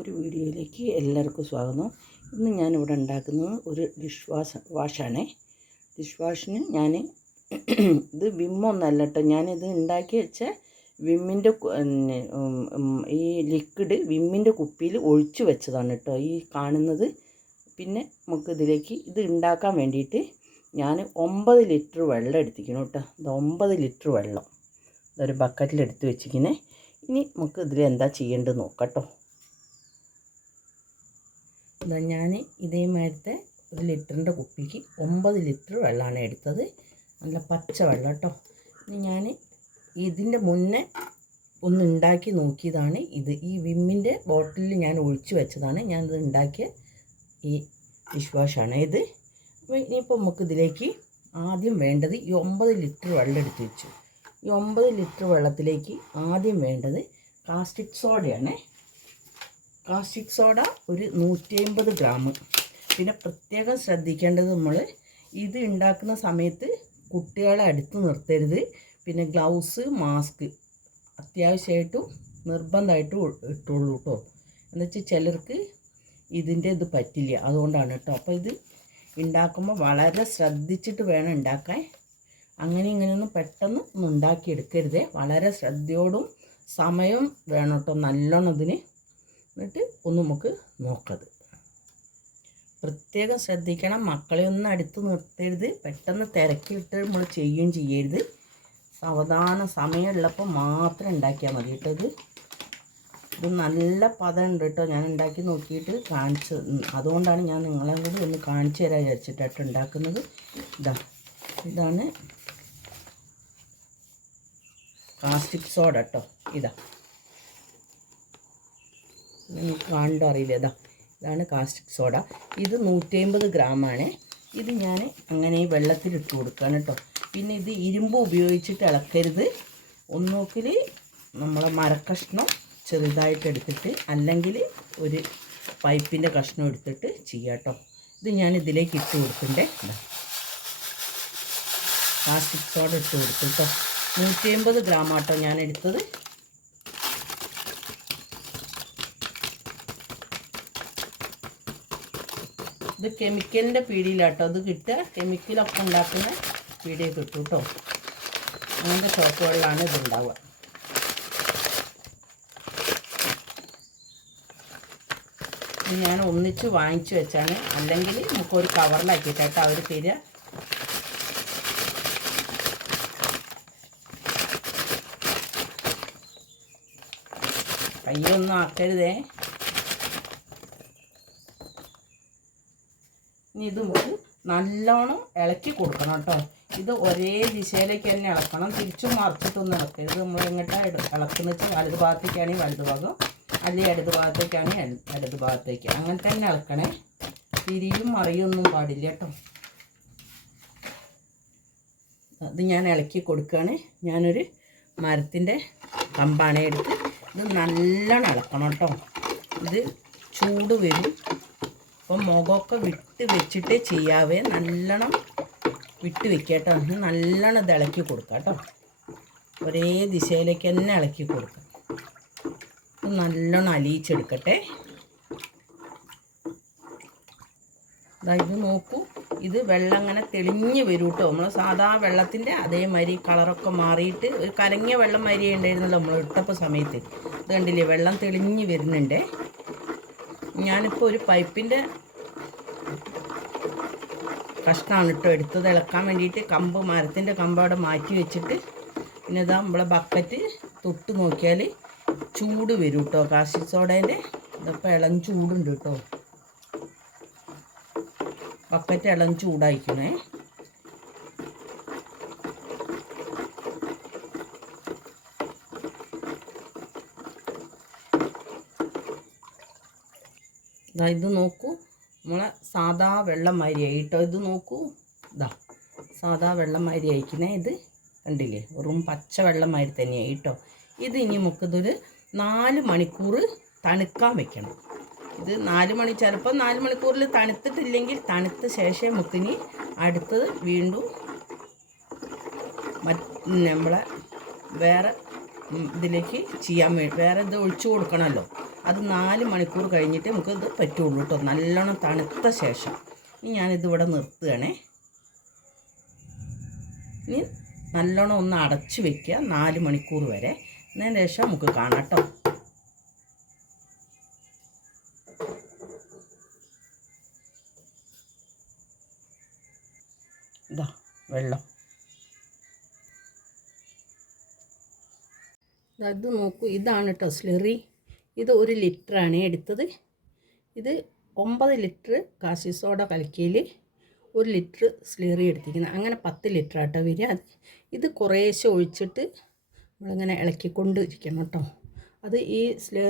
പുതിയൊരു വീഡിയോയിലേക്ക് എല്ലാവർക്കും സ്വാഗതം. ഇന്ന് ഞാനിവിടെ ഉണ്ടാക്കുന്നത് ഒരു ഡിഷ് വാഷ് വാഷാണേ. ഡിഷ് വാഷിന് ഞാൻ ഇത് വിമ്മൊന്നല്ല കേട്ടോ. ഞാനിത് ഉണ്ടാക്കി വെച്ച വിമ്മിന്റെ ഈ ലിക്വിഡ് വിമ്മിന്റെ കുപ്പിയിൽ ഒഴിച്ചു വെച്ചതാണ് കേട്ടോ ഈ കാണുന്നത്. പിന്നെ നമുക്ക് ഇതിലേക്ക് ഇത് ഉണ്ടാക്കാൻ വേണ്ടിയിട്ട് ഞാൻ ഒമ്പത് ലിറ്റർ വെള്ളം എടുത്തിരിക്കണം കേട്ടോ. ഇത് ഒമ്പത് ലിറ്റർ വെള്ളം. ഇതൊരു ബക്കറ്റിൽ എടുത്ത് വെച്ചിരിക്കുന്നത് ഇനി നമുക്ക് ഇതിൽ എന്താ ചെയ്യേണ്ടത് നോക്കട്ടോ ഇതാ ഞാൻ ഇതേ മാതിരത്തെ ഒരു ലിറ്ററിന്റെ കുപ്പിക്ക് ഒമ്പത് ലിറ്റർ വെള്ളമാണ് എടുത്തത്. നല്ല പച്ച വെള്ളം കേട്ടോ. ഇനി ഞാൻ ഇതിന്റെ മുന്നേ ഒന്ന് ഉണ്ടാക്കി നോക്കിയതാണ് ഇത്. ഈ വിമ്മിന്റെ ബോട്ടിലിൽ ഞാൻ ഒഴിച്ചു വെച്ചതാണ്. ഞാനിത് ഉണ്ടാക്കിയ ഈ ഡിഷ് വാഷാണ് ഇത്. അപ്പോൾ ഇനിയിപ്പോൾ നമുക്ക് ഇതിലേക്ക് ആദ്യം വേണ്ടത് ഈ ഒമ്പത് ലിറ്റർ വെള്ളം എടുത്ത് വെച്ചു. ഈ ഒമ്പത് ലിറ്റർ വെള്ളത്തിലേക്ക് ആദ്യം വേണ്ടത് കാസ്റ്റിക് സോഡയാണ്. കാസ്റ്റിക് സോഡ ഒരു നൂറ്റി അമ്പത് ഗ്രാം. പിന്നെ പ്രത്യേകം ശ്രദ്ധിക്കേണ്ടത് നമ്മൾ ഇത് ഉണ്ടാക്കുന്ന സമയത്ത് കുട്ടികളെ അടുത്ത് നിർത്തരുത്. പിന്നെ ഗ്ലൗസ് മാസ്ക് അത്യാവശ്യമായിട്ടും നിർബന്ധമായിട്ടും ഇട്ടുള്ളൂ കേട്ടോ. എന്നുവെച്ചാൽ ചിലർക്ക് ഇതിന്റെ ഇത് പറ്റില്ല. അതുകൊണ്ടാണ് കേട്ടോ. അപ്പോൾ ഇത് ഉണ്ടാക്കുമ്പോൾ വളരെ ശ്രദ്ധിച്ചിട്ട് വേണം ഉണ്ടാക്കാൻ. അങ്ങനെ ഇങ്ങനെയൊന്നും പെട്ടെന്ന് ഉണ്ടാക്കിയെടുക്കരുതേ. വളരെ ശ്രദ്ധയോടും സമയം വേണം കേട്ടോ. നല്ലോണം ഇതിന് എന്നിട്ട് ഒന്ന് നമുക്ക് നോക്കത്. പ്രത്യേകം ശ്രദ്ധിക്കണം. മക്കളെ ഒന്ന് അടുത്ത് നിർത്തരുത്. പെട്ടെന്ന് തിരക്കിയിട്ട് നമ്മൾ ചെയ്യുകയും ചെയ്യരുത്. സാവധാനം സമയമുള്ളപ്പോൾ മാത്രം ഉണ്ടാക്കിയാൽ മതി കേട്ടോ ഇത്. നല്ല പദം ഉണ്ട് കേട്ടോ. ഞാൻ ഉണ്ടാക്കി നോക്കിയിട്ട് കാണിച്ച് അതുകൊണ്ടാണ് ഞാൻ നിങ്ങളെ കൂടി ഒന്ന് കാണിച്ചു തരാൻ വിചാരിച്ചിട്ടായിട്ട് ഉണ്ടാക്കുന്നത്. ഇതാ ഇതാണ് കാസ്റ്റിക് സോഡ കേട്ടോ. ഇതാ. നിങ്ങൾക്ക് കാണണ്ടോ അറിയില്ല. ഇതാ ഇതാണ് കാസ്റ്റിക് സോഡ ഇത് നൂറ്റി അമ്പത് ഗ്രാമാണ് ഇത് ഞാൻ അങ്ങനെ ഇട്ട് കൊടുക്കുകയാണ് കേട്ടോ. പിന്നെ ഇത് ഇരുമ്പ് ഉപയോഗിച്ചിട്ട് ഇളക്കരുത്. ഒന്നോക്കിൽ നമ്മളെ മരക്കഷ്ണം ചെറുതായിട്ട് എടുത്തിട്ട് അല്ലെങ്കിൽ ഒരു പൈപ്പിന്റെ കഷ്ണം എടുത്തിട്ട് ചെയ്യാം കേട്ടോ. ഇത് ഞാൻ ഇതിലേക്ക് ഇട്ട് കൊടുക്കണ്ടേ കാസ്റ്റിക് സോഡ ഇട്ട് കൊടുത്തു കേട്ടോ. നൂറ്റി അമ്പത് ഗ്രാം ആട്ടോ ഞാൻ എടുത്തത്. ഇത് കെമിക്കലിന്റെ പീടിയിലാട്ടോ. ഇത് കിട്ടുക. കെമിക്കലൊക്കെ ഉണ്ടാക്കുന്ന പീടിയ കിട്ടും കേട്ടോ. അങ്ങനത്തെ ഷോപ്പുകളിലാണ് ഇതുണ്ടാവുക ഇത് ഞാൻ ഒന്നിച്ച് വാങ്ങിച്ചു വെച്ചാണ്. അല്ലെങ്കിൽ നമുക്ക് ഒരു കവറിലാക്കിയിട്ടാട്ടോ അവർ തരിക. കയ്യൊന്നും ആക്കരുതേ. ഇനി ഇത് നമുക്ക് നല്ലോണം ഇളക്കി കൊടുക്കണം കേട്ടോ. ഇത് ഒരേ ദിശയിലേക്ക് തന്നെ ഇളക്കണം. തിരിച്ചും മറിച്ചിട്ടൊന്നും ഇളക്കരുത്. നമ്മൾ എങ്ങോട്ടാണ് ഇളക്കുന്നത് വെച്ചാൽ വലത് ഭാഗത്തേക്കാണെങ്കിൽ വലത് ഭാഗം. അല്ലെങ്കിൽ ഇടത് ഭാഗത്തേക്കാണെങ്കിൽ ഇടത് ഭാഗത്തേക്ക്. അങ്ങനെ തന്നെ ഇളക്കണേ. തിരിയും മറിയൊന്നും പാടില്ല കേട്ടോ. അത് ഞാൻ ഇളക്കി കൊടുക്കുകയാണ്. ഞാനൊരു മരത്തിന്റെ കമ്പാണേ എടുത്ത് ഇത് നല്ലോണം ഇളക്കണം കേട്ടോ. ഇത് ചൂട് വരും. അപ്പം മുഖമൊക്കെ വിട്ട് വെച്ചിട്ട് ചെയ്യാവേ. നല്ലോണം വിട്ട് വെക്കട്ടോ നല്ലോണം ഇത് ഇളക്കി കൊടുക്കാം കേട്ടോ. ഒരേ ദിശയിലേക്ക് തന്നെ ഇളക്കി കൊടുക്കാം. ഇത് നല്ലോണം അലിയിച്ചെടുക്കട്ടെ. ഇത് നോക്കൂ. ഇത് വെള്ളം അങ്ങനെ തെളിഞ്ഞ് വരും കേട്ടോ. നമ്മൾ സാധാ വെള്ളത്തിന്റെ അതേമാതിരി കളറൊക്കെ മാറിയിട്ട് ഒരു കരങ്ങിയ വെള്ളം മാതിരി ഉണ്ടായിരുന്നല്ലോ നമ്മൾ ഇട്ടപ്പോൾ സമയത്ത്. ഇത് കണ്ടില്ലേ? വെള്ളം തെളിഞ്ഞ് വരുന്നുണ്ട്. ഞാനിപ്പോൾ ഒരു പൈപ്പിന്റെ കഷ്ണമാണ് കേട്ടോ എടുത്തത്. ഇളക്കാൻ വേണ്ടിയിട്ട് കമ്പ് മരത്തിന്റെ കമ്പ് അവിടെ മാറ്റി വെച്ചിട്ട് പിന്നെ ഇതാ നമ്മളെ ബക്കറ്റ് തൊട്ട് നോക്കിയാൽ ചൂട് വരും കേട്ടോ. കാശി സോഡേന്റെ ഇതപ്പോൾ ഇളം ചൂടുണ്ട് കേട്ടോ. ബക്കറ്റ് ഇളം ചൂടായിക്കണേ. ഇത് നോക്കൂ. നമ്മളെ സാധാ വെള്ളം മാതിരി കേട്ടോ ഇത് നോക്കൂ. ഇതാ സാധാ വെള്ളം മാതിരി ഇത് കണ്ടില്ലേ? വെറും പച്ച വെള്ളം മാതിരി തന്നെയായി കേട്ടോ ഇത് ഇനി നമുക്കിതൊരു നാല് മണിക്കൂർ തണുക്കാൻ വെക്കണം. ഇത് നാല് മണി ചിലപ്പോൾ നാല് മണിക്കൂറിൽ തണുത്തിട്ടില്ലെങ്കിൽ തണുത്ത ശേഷം മുക്കിനി അടുത്തത് വീണ്ടും നമ്മളെ വേറെ ഇതിലേക്ക് ചെയ്യാൻ വേണ്ടി വേറെ ഇത് ഒഴിച്ചു കൊടുക്കണമല്ലോ. അത് നാല് മണിക്കൂർ കഴിഞ്ഞിട്ട് നമുക്ക് ഇത് പറ്റുള്ളൂ കേട്ടോ നല്ലോണം തണുത്ത ശേഷം. ഇനി ഞാനിതിവിടെ നിർത്തുകയാണേ. ഇനി നല്ലോണം ഒന്ന് അടച്ച് വെക്കുക നാല് മണിക്കൂർ വരെ. എന്നതിന് ശേഷം നമുക്ക് കാണാം കേട്ടോ ഇതാ വെള്ളം. അത് നോക്കൂ ഇതാണ് കേട്ടോ സ്ലെറി. ഇത് ഒരു ലിറ്ററാണ് എടുത്തത്. ഇത് ഒമ്പത് ലിറ്റർ കാശി സോഡ കലക്കിയിൽ ഒരു ലിറ്റർ സ്ലീറി എടുത്തിരിക്കുന്നത്. അങ്ങനെ പത്ത് ലിറ്റർ ആട്ടോ വരിക. ഇത് കുറേശ്ശെ ഒഴിച്ചിട്ട് നമ്മളിങ്ങനെ ഇളക്കിക്കൊണ്ട് ഇരിക്കണം കേട്ടോ. അത് ഈ സ്ലേ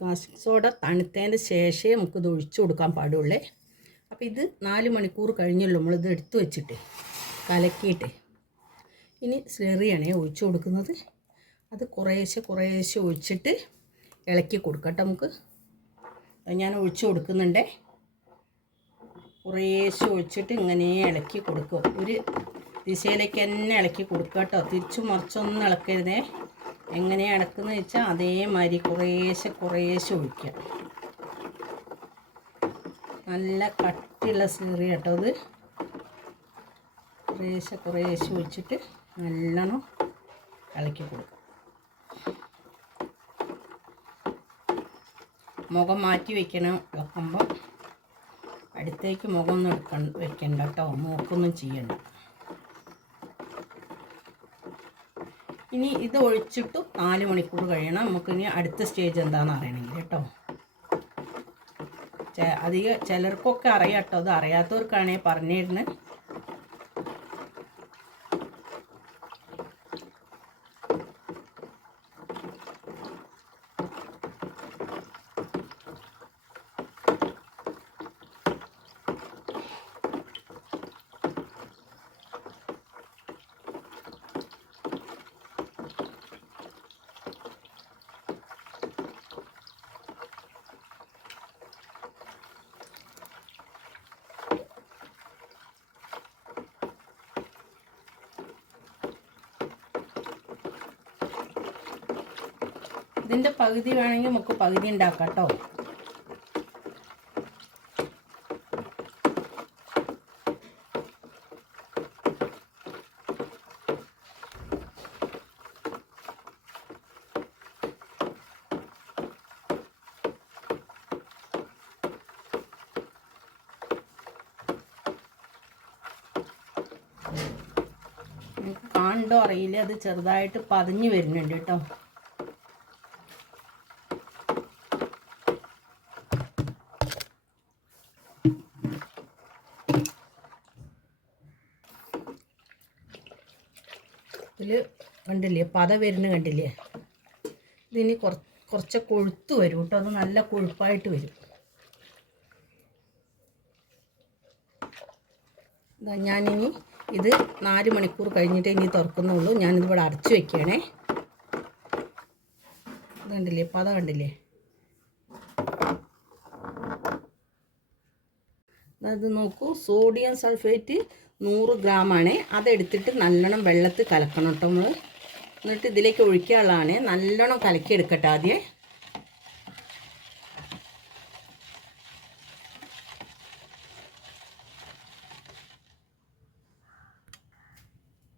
കാശി സോഡ തണുത്തതിന്റെ ശേഷമേ നമുക്കിത് ഒഴിച്ചു കൊടുക്കാൻ പാടുള്ളേ. അപ്പോൾ ഇത് നാല് മണിക്കൂർ കഴിഞ്ഞല്ലോ നമ്മളിത് എടുത്തു വെച്ചിട്ട് കലക്കിയിട്ട്. ഇനി സ്ലെറിയാണേ ഒഴിച്ചു കൊടുക്കുന്നത്. അത് കുറേശ്ശെ കുറേശ്ശെ ഒഴിച്ചിട്ട് ഇളക്കി കൊടുക്കട്ടെ നമുക്ക്. ഞാൻ ഒഴിച്ചു കൊടുക്കുന്നുണ്ട്. കുറേശ്ശെ ഒഴിച്ചിട്ട് ഇങ്ങനെ ഇളക്കി കൊടുക്കുക ഒരു ദിശയിലേക്ക് തന്നെ ഇളക്കി കൊടുക്കുക കേട്ടോ. തിരിച്ചു മറിച്ചൊന്നും ഇളക്കരുതേ. എങ്ങനെയാണ് ഇളക്കുന്നത് വെച്ചാൽ അതേമാതിരി കുറേശ്ശെ കുറേശ്ശെ ഒഴിക്കുക നല്ല കട്ടിയുള്ള സീറി കേട്ടോ അത് കുറേശ്ശെ കുറേശ്ശെ ഒഴിച്ചിട്ട് നല്ലോണം ഇളക്കി കൊടുക്കുക മുഖം മാറ്റി വെക്കണം. വെക്കുമ്പോൾ അടുത്തേക്ക് മുഖമൊന്നും എടുക്ക വെക്കണ്ട കേട്ടോ. മൂക്കൊന്നും ചെയ്യണ്ട. ഇനി ഇത് ഒഴിച്ചിട്ട് നാല് മണിക്കൂർ കഴിയണം. നമുക്കിനി അടുത്ത സ്റ്റേജ് എന്താണെന്ന് അറിയണമെങ്കിൽ കേട്ടോ. അധികം ചിലർക്കൊക്കെ അറിയാം കേട്ടോ. അത് അറിയാത്തവർക്കാണെങ്കിൽ പറഞ്ഞിരുന്നത്. ഇതിന്റെ പകുതി വേണമെങ്കിൽ നമുക്ക് പകുതി ഉണ്ടാക്കാം കേട്ടോ. കാണണ്ടോ അറിയില്ല. അത് ചെറുതായിട്ട് പതിഞ്ഞു വരുന്നുണ്ട് കേട്ടോ. ഇതിൽ കണ്ടില്ലേ? പത വരുന്ന കണ്ടില്ലേ? ഇതിനി കുറ കുറച്ച് കൊഴുത്ത് വരും കേട്ടോ. അത് നല്ല കൊഴുപ്പായിട്ട് വരും. ഞാനിനി ഇത് നാല് മണിക്കൂർ കഴിഞ്ഞിട്ട് ഇനി തുറക്കുന്നുള്ളൂ. ഞാനിതിവിടെ അടച്ചു വെക്കുകയാണേ. ഇത് കണ്ടില്ലേ പത കണ്ടില്ലേ? അത് നോക്കൂ സോഡിയം സൾഫേറ്റ് നൂറ് ഗ്രാമാണ്. അതെടുത്തിട്ട് നല്ലോണം വെള്ളത്തിൽ കലക്കണം കേട്ടോ നമ്മൾ എന്നിട്ട് ഇതിലേക്ക് ഒഴിക്കാനുള്ളതാണ് നല്ലോണം കലക്കിയെടുക്കട്ടെ ആദ്യം.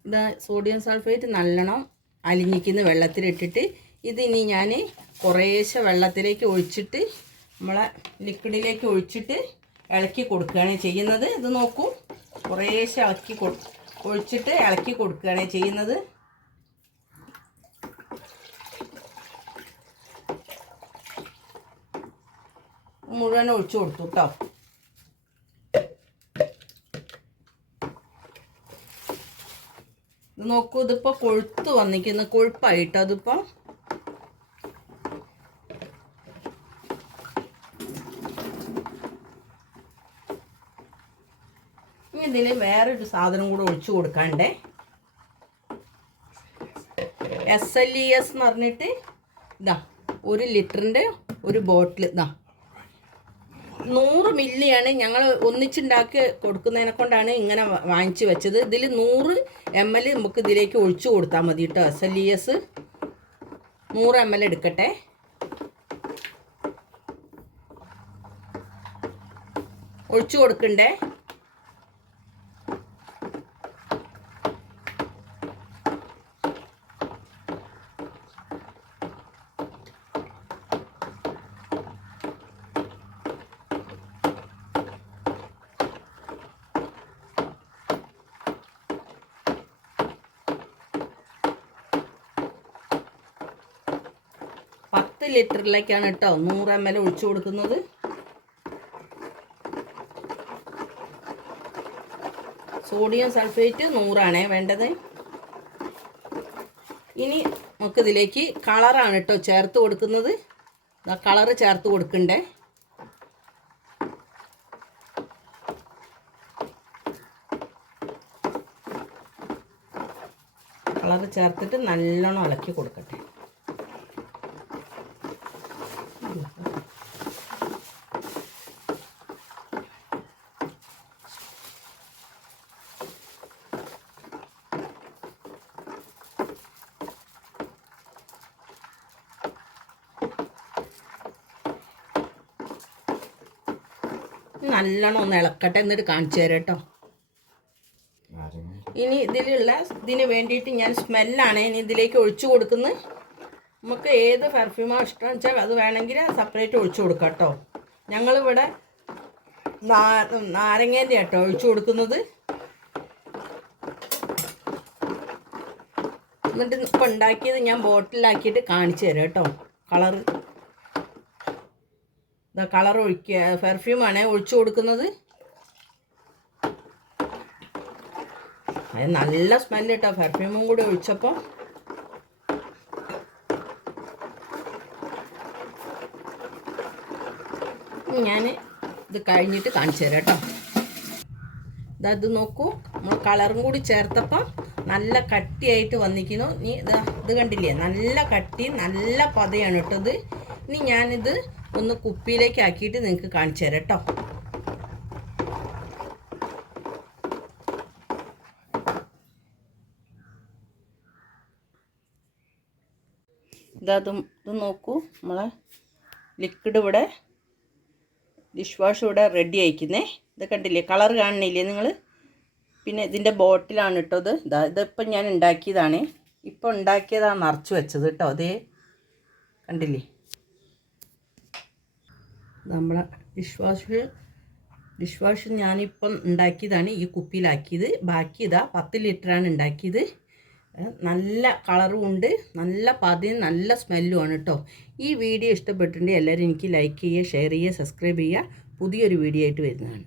ഇതാ സോഡിയം സൾഫേറ്റ് നല്ലോണം അലിഞ്ഞിക്കുന്ന വെള്ളത്തിലിട്ടിട്ട്. ഇതിനി ഞാൻ കുറേശ്ശെ വെള്ളത്തിലേക്ക് ഒഴിച്ചിട്ട് നമ്മളെ ലിക്വിഡിലേക്ക് ഒഴിച്ചിട്ട് ഇളക്കി കൊടുക്കുകയാണ് ചെയ്യുന്നത്. ഇത് നോക്കൂ. കുറേശ്ശെ ഇളക്കി കൊടു ഒഴിച്ചിട്ട് ഇളക്കി കൊടുക്കുകയാണ് ചെയ്യുന്നത്. മുഴുവൻ ഒഴിച്ചു കൊടുത്തു കേട്ടോ ഇത് നോക്കൂ ഇതിപ്പോൾ കൊഴുത്ത് വന്നിരിക്കുന്നു. കൊഴുപ്പായിട്ടോ അതിപ്പോൾ ഇതിൽ വേറൊരു സാധനം കൂടെ ഒഴിച്ചു കൊടുക്കാണ്ടേ. എസ് എൽ ഇ എസ് എന്ന് പറഞ്ഞിട്ട് ഇതാ ഒരു ലിറ്ററിന്റെ ഒരു ബോട്ടിൽ ഇതാ. നൂറ് മില്ലിയാണ് ഞങ്ങൾ ഒന്നിച്ചുണ്ടാക്കി കൊടുക്കുന്നതിനെ കൊണ്ടാണ് ഇങ്ങനെ വാങ്ങിച്ചു വെച്ചത്. ഇതിൽ നൂറ് എം എൽ നമുക്ക് ഇതിലേക്ക് ഒഴിച്ചു കൊടുത്താൽ മതി കേട്ടോ എസ് എൽ ഇ എസ് നൂറ് എം എൽ എടുക്കട്ടെ. ഒഴിച്ചു കൊടുക്കണ്ടേ? പത്ത് ലിറ്ററിലേക്കാണ് കേട്ടോ നൂറ് എം എൽ ഒഴിച്ചു കൊടുക്കുന്നത്. സോഡിയം സൾഫേറ്റ് നൂറാണേ വേണ്ടത്. ഇനി നമുക്കിതിലേക്ക് കളറാണ് കേട്ടോ ചേർത്ത് കൊടുക്കുന്നത്. കളറ് ചേർത്ത് കൊടുക്കണ്ടേ. കളറ് ചേർത്തിട്ട് നല്ലോണം ഇളക്കി കൊടുക്കട്ടെ. നല്ലോണം ഒന്ന് ഇളക്കട്ടെ എന്നിട്ട് കാണിച്ചു തരാം കേട്ടോ. ഇനി ഇതിലുള്ള ഇതിന് വേണ്ടിയിട്ട് ഞാൻ സ്മെല്ലാണ് ഇനി ഇതിലേക്ക് ഒഴിച്ചു കൊടുക്കുന്നത്. നമുക്ക് ഏത് പെർഫ്യൂമോ ഇഷ്ടം വെച്ചാൽ അത് വേണമെങ്കിൽ സെപ്പറേറ്റ് ഒഴിച്ചു കൊടുക്കാം കേട്ടോ. ഞങ്ങളിവിടെ നാരങ്ങേന്റെ കേട്ടോ ഒഴിച്ചു കൊടുക്കുന്നത്. എന്നിട്ട് ഇപ്പം ഉണ്ടാക്കിയത് ഞാൻ ബോട്ടിലാക്കിയിട്ട് കാണിച്ചു തരാം കേട്ടോ. കളറ് ഇതാ കളർ ഒഴിക്കുക. പെർഫ്യൂമാണ് ഒഴിച്ചു കൊടുക്കുന്നത്. അത് നല്ല സ്മെല്ല് കേട്ടോ പെർഫ്യൂമും കൂടി ഒഴിച്ചപ്പോൾ ഞാൻ ഇത് കഴിഞ്ഞിട്ട് കാണിച്ചു തരാം കേട്ടോ. ഇതത് നോക്കൂ. നമ്മൾ കളറും കൂടി ചേർത്തപ്പോൾ നല്ല കട്ടിയായിട്ട് വന്നിരിക്കുന്നു. നീ ഇത് ഇത് കണ്ടില്ലേ? നല്ല കട്ടി നല്ല പതയാണ് കേട്ടത് ഇനി ഞാനിത് ഒന്ന് കുപ്പിയിലേക്ക് ആക്കിയിട്ട് നിങ്ങൾക്ക് കാണിച്ചു തരാം കേട്ടോ. ഇതും ഇത് നോക്കൂ. നമ്മളെ ലിക്വിഡ് ഇവിടെ ഡിഷ് വാഷ് ഇവിടെ റെഡി ആയിക്കുന്നേ. ഇത് കണ്ടില്ലേ? കളർ കാണുന്നില്ലേ നിങ്ങൾ പിന്നെ ഇതിന്റെ ബോട്ടിലാണ് കേട്ടോ ഇത്. ഇതാ ഇതിപ്പം ഞാൻ ഉണ്ടാക്കിയതാണ്. ഇപ്പോൾ ഉണ്ടാക്കിയതാണ് നിറച്ച് വെച്ചത് കേട്ടോ. അതേ കണ്ടില്ലേ? നമ്മളെ ഡിഷ് വാഷ് ഡിഷ് വാഷ് ഞാനിപ്പം ഉണ്ടാക്കിയതാണ്. ഈ കുപ്പിയിലാക്കിയത്. ബാക്കി ഇതാ പത്ത് ലിറ്ററാണ് ഉണ്ടാക്കിയത്. നല്ല കളറും ഉണ്ട്. നല്ല പതിന് നല്ല സ്മെല്ലും ആണ് കേട്ടോ ഈ വീഡിയോ ഇഷ്ടപ്പെട്ടിട്ടുണ്ടെങ്കിൽ എല്ലാവരും എനിക്ക് ലൈക്ക് ചെയ്യുക ഷെയർ ചെയ്യുക സബ്സ്ക്രൈബ് ചെയ്യുക. പുതിയൊരു വീഡിയോ ആയിട്ട് വരുന്നതാണ്.